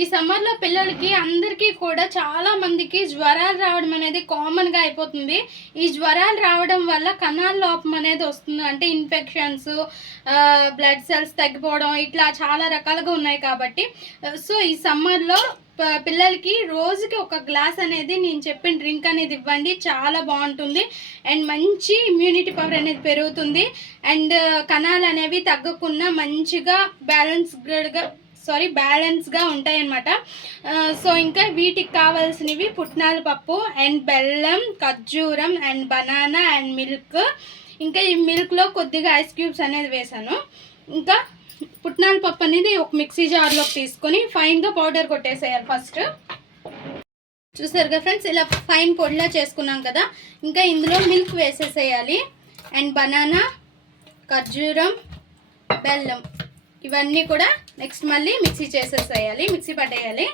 ఈ సమ్మర్లో పిల్లలకి అందరికీ కూడా చాలా మందికి జ్వరాలు రావడం అనేది కామన్గా అయిపోతుంది. ఈ జ్వరాలు రావడం వల్ల కణాల లోపం అనేది వస్తుంది. అంటే ఇన్ఫెక్షన్స్, బ్లడ్ సెల్స్ తగ్గిపోవడం, ఇట్లా చాలా రకాలుగా ఉన్నాయి. కాబట్టి సో ఈ సమ్మర్లో పిల్లలకి రోజుకి ఒక గ్లాస్ అనేది నేను చెప్పిన డ్రింక్ అనేది ఇవ్వండి. చాలా బాగుంటుంది అండ్ మంచి ఇమ్యూనిటీ పవర్ అనేది పెరుగుతుంది అండ్ కణాలు అనేవి తగ్గకుండా మంచిగా బ్యాలెన్స్గా ఉంటాయన్నమాట. సో ఇంకా వీటికి కావాల్సినవి పుట్నాల పప్పు అండ్ బెల్లం, ఖర్జూరం అండ్ బనానా అండ్ మిల్క్. ఇంకా ఈ మిల్క్లో కొద్దిగా ఐస్ క్యూబ్స్ అనేది వేసాను. ఇంకా పుట్నాల పప్పు అనేది ఒక మిక్సీ జార్లోకి తీసుకొని ఫైన్గా పౌడర్ కొట్టేసేయాలి. ఫస్ట్ చూసారుగా ఫ్రెండ్స్, ఇలా ఫైన్ పొడిలా చేసుకున్నాం కదా. ఇంకా ఇందులో మిల్క్ వేసేసేయాలి అండ్ బనానా, ఖర్జూరం, బెల్లం ఇవన్నీ కూడా నెక్స్ట్ మళ్ళీ మిక్సీ చేసేసేయాలి, మిక్సీ పట్టేయాలి.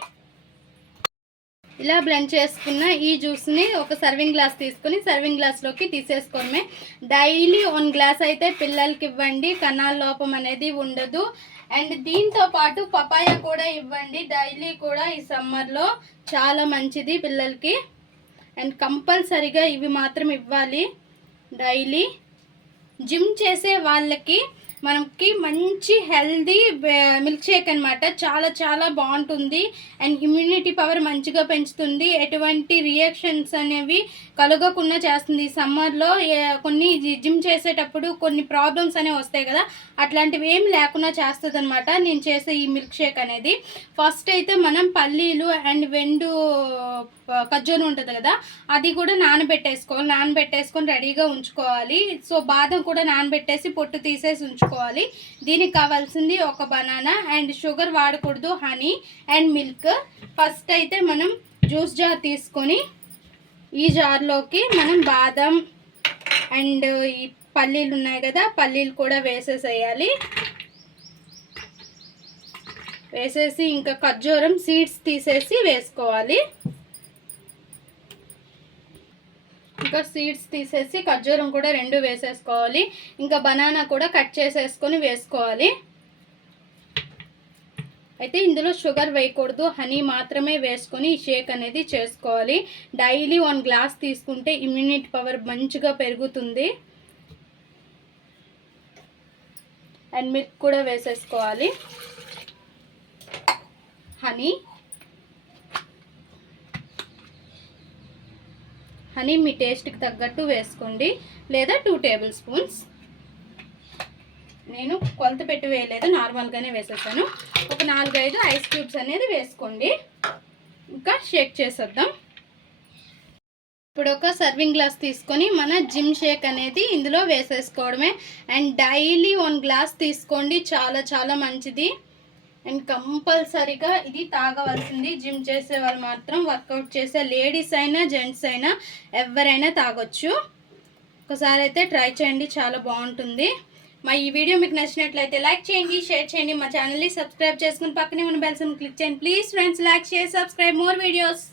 ఇలా బ్లెండ్ చేసుకున్న ఈ జ్యూస్ని ఒక సర్వింగ్ గ్లాస్ తీసుకుని సర్వింగ్ గ్లాస్లోకి తీసేసుకోవడమే. డైలీ 1 గ్లాస్ అయితే పిల్లలకి ఇవ్వండి, కణాల లోపం అనేది ఉండదు. అండ్ దీంతో పాటు పపాయ కూడా ఇవ్వండి డైలీ కూడా. ఈ సమ్మర్లో చాలా మంచిది పిల్లలకి. అండ్ కంపల్సరీగా ఇవి మాత్రం ఇవ్వాలి డైలీ. జిమ్ చేసే వాళ్ళకి మనకి మంచి హెల్దీ మిల్క్ షేక్ అనమాట. చాలా చాలా బాగుంటుంది అండ్ ఇమ్యూనిటీ పవర్ మంచిగా పెంచుతుంది. ఎటువంటి రియాక్షన్స్ అనేవి కలగకుండా చేస్తుంది. ఈ సమ్మర్లో కొన్ని జిమ్ చేసేటప్పుడు కొన్ని ప్రాబ్లమ్స్ అనేవి వస్తాయి కదా, అట్లాంటివి ఏమి లేకుండా చేస్తుంది అనమాట నేను చేసే ఈ మిల్క్ షేక్ అనేది. ఫస్ట్ అయితే మనం పల్లీలు అండ్ వెండు ఖర్జూరం ఉంటుంది కదా, అది కూడా నానబెట్టేసుకొని రెడీగా ఉంచుకోవాలి. సో బాదం కూడా నానబెట్టేసి పొట్టు తీసేసి ఉంచుకోవాలి. దీనికి కావాల్సింది ఒక బనానా అండ్ షుగర్ వాడకూడదు, హనీ అండ్ మిల్క్. ఫస్ట్ అయితే మనం జ్యూస్ జార్ తీసుకొని ఈ జార్లోకి మనం బాదం అండ్ ఈ పల్లీలు ఉన్నాయి కదా, పల్లీలు కూడా వేసేసేయాలి. వేసేసి ఇంకా ఖర్జూరం సీడ్స్ తీసేసి వేసుకోవాలి. ఇంకా సీడ్స్ తీసేసి ఖర్జూరం కూడా 2 వేసేసుకోవాలి. ఇంకా బనానా కూడా కట్ చేసేసుకొని వేసుకోవాలి. అయితే ఇందులో షుగర్ వేయకూడదు, హనీ మాత్రమే వేసుకొని ఈ షేక్ అనేది చేసుకోవాలి. డైలీ 1 గ్లాస్ తీసుకుంటే ఇమ్యూనిటీ పవర్ మంచిగా పెరుగుతుంది. అండ్ మిల్క్ కూడా వేసేసుకోవాలి. హనీ మీ టేస్ట్కి తగ్గట్టు వేసుకోండి, లేదా 2 టేబుల్ స్పూన్స్. నేను కొలత పెట్టి వేయలేదు, నార్మల్గానే వేసేసాను. ఒక 4-5 ఐస్ క్యూబ్స్ అనేది వేసుకోండి. ఇంకా షేక్ చేసేద్దాం. ఇప్పుడు ఒక సర్వింగ్ గ్లాస్ తీసుకొని మన జిమ్ షేక్ అనేది ఇందులో వేసేసుకోవడమే. అండ్ డైలీ 1 గ్లాస్ తీసుకోండి, చాలా చాలా మంచిది. అండ్ కంపల్సరీగా ఇది తాగవలసింది. జిమ్ చేసే వాళ్ళు మాత్రం, వర్కౌట్ చేసే లేడీస్ అయినా జెంట్స్ అయినా ఎవరైనా తాగొచ్చు. ఒకసారి అయితే ట్రై చేయండి, చాలా బాగుంటుంది. మా ఈ వీడియో మీకు నచ్చినట్లయితే లైక్ చేయండి, షేర్ చేయండి. మా ఛానల్ని సబ్స్క్రైబ్ చేసుకుని పక్కనే ఉన్న బెల్ సింబల్ క్లిక్ చేయండి. Please friends, like, share, subscribe more videos.